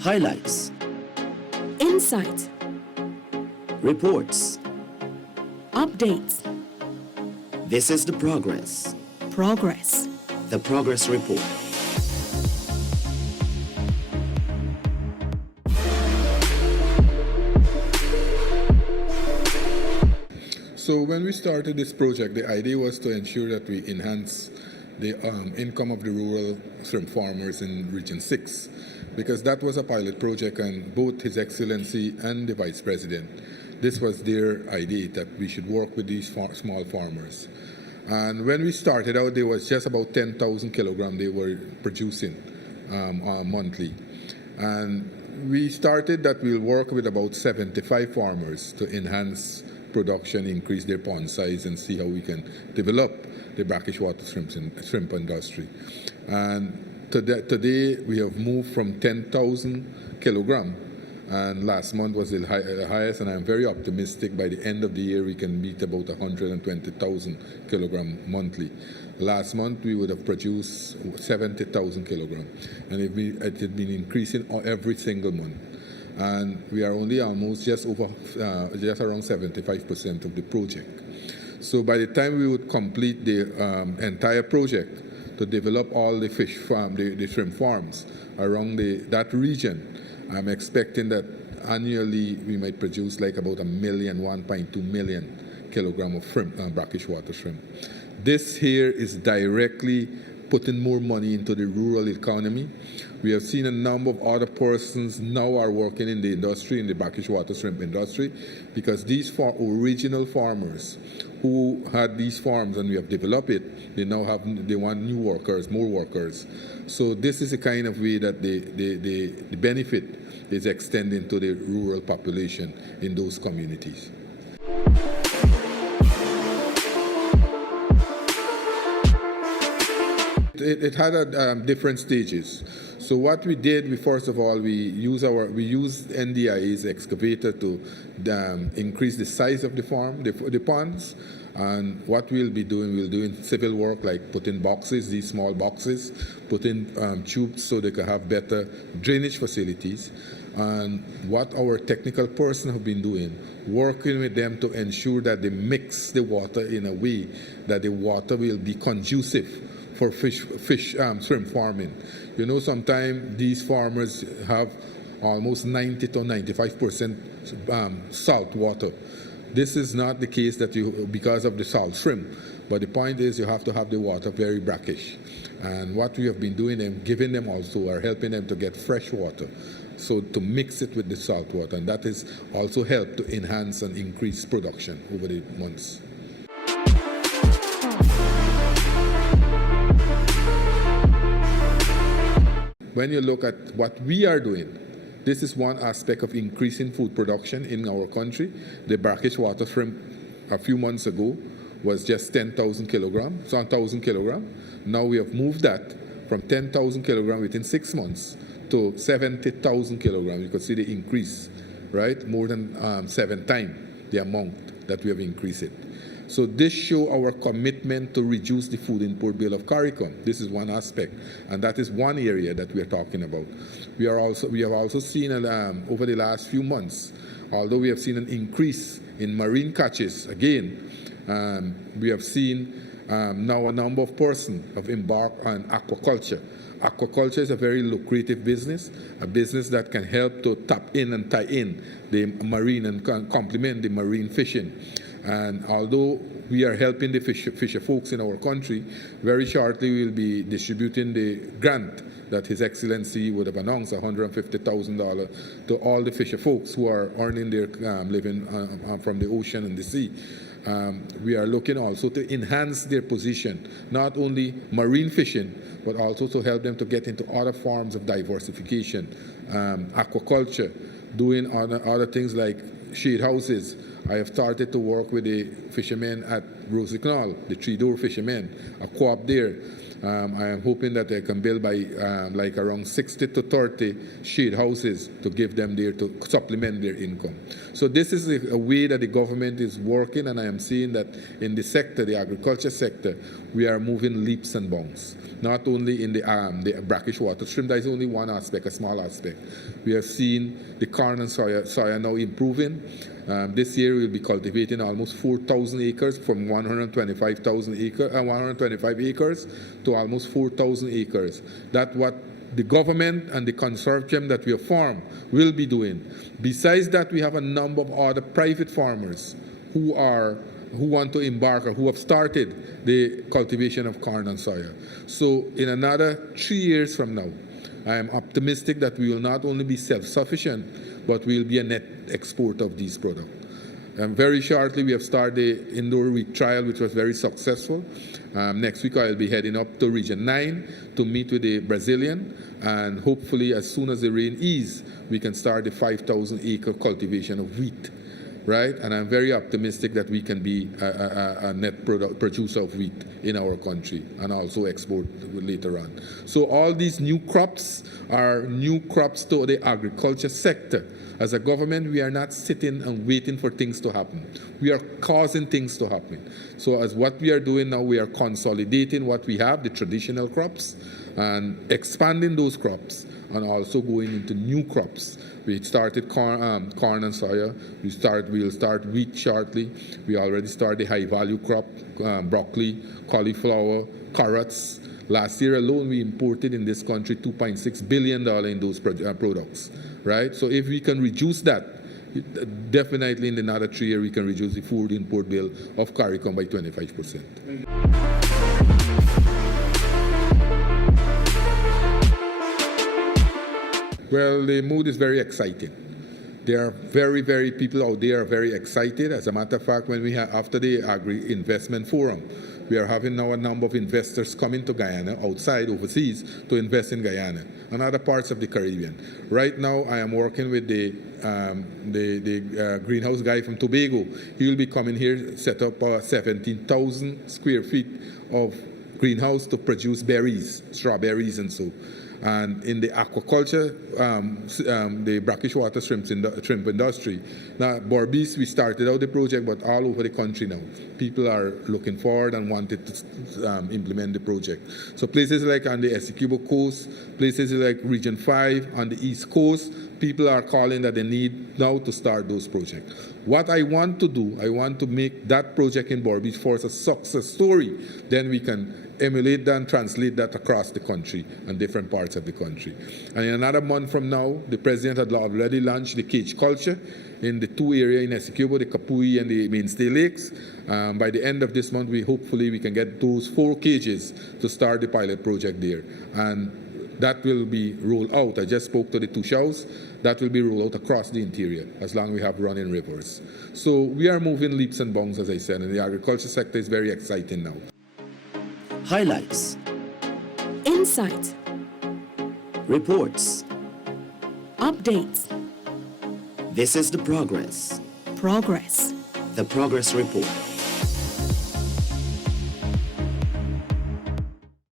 highlights, insight, reports. updates, This is the progress, progress. the progress report. So when we started this project, the idea was to ensure that we enhance the income of the rural shrimp farmers in Region 6, because that was a pilot project, and both His Excellency and the Vice President, this was their idea, that we should work with these small farmers. And when we started out, there was just about 10,000 kilograms they were producing monthly. And we started that we'll work with about 75 farmers to enhance production, increase their pond size, and see how we can develop the brackish water shrimp industry. And today we have moved from 10,000 kilograms, and last month was the highest, and I'm very optimistic by the end of the year we can meet about 120,000 kilograms monthly. Last month we would have produced 70,000 kilograms, and it had been increasing every single month. And we are only almost just around 75% of the project. So by the time we would complete the entire project to develop all the fish farm, the shrimp farms around that region, I'm expecting that annually we might produce like about 1.2 million kilograms of shrimp, brackish water shrimp. This here is directly putting more money into the rural economy. We have seen a number of other persons now are working in the industry, in the brackish water shrimp industry, because these original farmers who had these farms and we have developed it, they want new workers, more workers. So this is the kind of way that the benefit is extending to the rural population in those communities. It had different stages. So what we did, first of all, we used NDIA's excavator to increase the size of the farm, the ponds. And what we'll be doing, we'll do civil work like putting boxes, these small boxes, putting tubes so they can have better drainage facilities. And what our technical person have been doing, working with them to ensure that they mix the water in a way that the water will be conducive for shrimp farming. You know, sometimes these farmers have almost 90 to 95% salt water. This is not the case because of the salt shrimp, but the point is you have to have the water very brackish. And what we have been doing and giving them also are helping them to get fresh water, so to mix it with the salt water, and that has also helped to enhance and increase production over the months. When you look at what we are doing, this is one aspect of increasing food production in our country. The brackish water shrimp a few months ago was just 10,000 kilograms, so 1,000 kilograms. Now we have moved that from 10,000 kilograms within 6 months to 70,000 kilograms. You can see the increase, right? More than 7 times the amount that we have increased it. So this shows our commitment to reduce the food import bill of CARICOM. This is one aspect, and that is one area that we are talking about. We have also seen over the last few months, although we have seen an increase in marine catches again, we have seen now a number of persons have embarked on aquaculture. Aquaculture is a very lucrative business, a business that can help to tap in and tie in the marine and complement the marine fishing. And although we are helping the fisher folks in our country, very shortly we'll be distributing the grant that His Excellency would have announced, $150,000 to all the fisher folks who are earning their living from the ocean and the sea. We are looking also to enhance their position, not only marine fishing, but also to help them to get into other forms of diversification, aquaculture, doing other things like shade houses. I have started to work with the fishermen at Rossignol, the three-door fishermen, a co-op there. I am hoping that they can build by like around 60 to 30 shade houses to give them there to supplement their income. So this is a way that the government is working, and I am seeing that in the sector, the agriculture sector, we are moving leaps and bounds. Not only in the brackish water stream, that is only one aspect, a small aspect. We have seen the corn and soya now improving. This year we'll be cultivating almost 4,000 acres from 125 acres to almost 4,000 acres. That's what the government and the consortium that we have formed will be doing. Besides that, we have a number of other private farmers who want to embark or who have started the cultivation of corn and soya. So in another 3 years from now, I am optimistic that we will not only be self-sufficient, but we will be a net exporter of these products. Very shortly, we have started the indoor wheat trial, which was very successful. Next week, I'll be heading up to Region 9 to meet with the Brazilian, and hopefully, as soon as the rain ease, we can start the 5,000-acre cultivation of wheat. Right? And I'm very optimistic that we can be a net producer of wheat in our country and also export later on. So all these new crops are new crops to the agriculture sector. As a government, we are not sitting and waiting for things to happen. We are causing things to happen. So as what we are doing now, we are consolidating what we have, the traditional crops, and expanding those crops, and also going into new crops. We started corn and soya. We'll start wheat shortly. We already started the high-value crop, broccoli, cauliflower, carrots. Last year alone, we imported in this country $2.6 billion in those products, right? So if we can reduce that, definitely in another 3 years, we can reduce the food import bill of CARICOM by 25%. Well, the mood is very exciting. There are very people out there are very excited. As a matter of fact, when we have, after the Agri-Investment Forum, we are having now a number of investors coming to Guyana, overseas, to invest in Guyana and other parts of the Caribbean. Right now, I am working with the greenhouse guy from Tobago. He will be coming here, set up 17,000 square feet of greenhouse to produce berries, strawberries and so. And in the aquaculture, the brackish water shrimp industry. Now, Berbice, we started out the project, but all over the country now, people are looking forward and wanted to implement the project. So places like on the Essequibo coast, places like Region 5 on the East Coast, people are calling that they need now to start those projects. What I want to do, I want to make that project in Berbice for us a success story. Then we can emulate that and translate that across the country and different parts of the country. And in another month from now, the president had already launched the cage culture in the two areas in Essequibo, the Kapui and the Mainstay Lakes. By the end of this month, hopefully we can get those 4 cages to start the pilot project there. And that will be rolled out. I just spoke to the 2 shows. That will be rolled out across the interior as long as we have running rivers. So we are moving leaps and bounds, as I said, and the agriculture sector is very exciting now. Highlights, Insight. reports. Updates. This is the progress. Progress. The progress report.